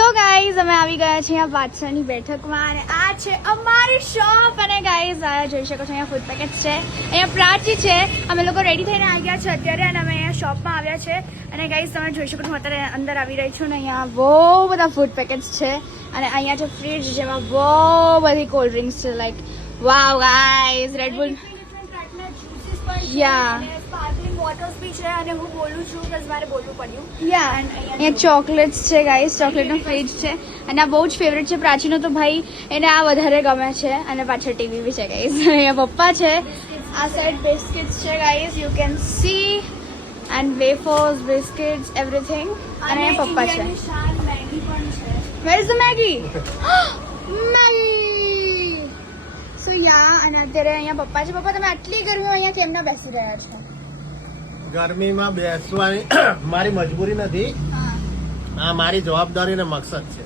So guys અમે આવી ગયા છીએ અહીંયા પાછળની બેઠકમાં અને આ છે અમારી શોપ અને ગાઈઝ આ જોઈ શકો છો અહીંયા ફૂડ પેકેટ્સ છે અહીંયા પ્રાચી છે અમે લોકો રેડી થઈને આવી ગયા છે અત્યારે અને અમે અહીંયા શોપમાં આવ્યા છે અને ગાઈઝ તમે જોઈ શકો છો હું અત્યારે અંદર આવી રહી છું ને અહીંયા બહુ બધા ફૂડ પેકેટ્સ છે અને અહીંયા છે ફ્રીજ જેમાં બહુ બધી કોલ્ડ ડ્રિંક્સ છે લાઈક વાવ ગાઈઝ રેડબુલ યા બોટલ્સ બી છે અને હું બોલું છું બસ મારે બોલવું પડ્યું યા અહીંયા ચોકલેટ્સ છે ગાઈઝ ચોકલેટનો ફ્રીજ છે અને આ બહુ જ ફેવરેટ છે પ્રાચીનો તો ભાઈ એને આ વધારે ગમે છે અને પાછળ ટીવી બી છે ગાઈઝ અહીંયા પપ્પા છે આ સાઈડ બિસ્કિટ્સ છે guys you can see and wafers biscuits everything અને અહીંયા પપ્પા છે શાન મેગી પણ છે where is the Maggi Maggi so yeah અને અત્યારે અહીંયા પપ્પા છે પપ્પા તમે આટલી ગરમીમાં અહીંયા કેમ ના બેસી રહ્યા છો ગરમીમાં બેસવાની મારી મજબૂરી નથી, આ મારી જવાબદારી અને મકસદ છે.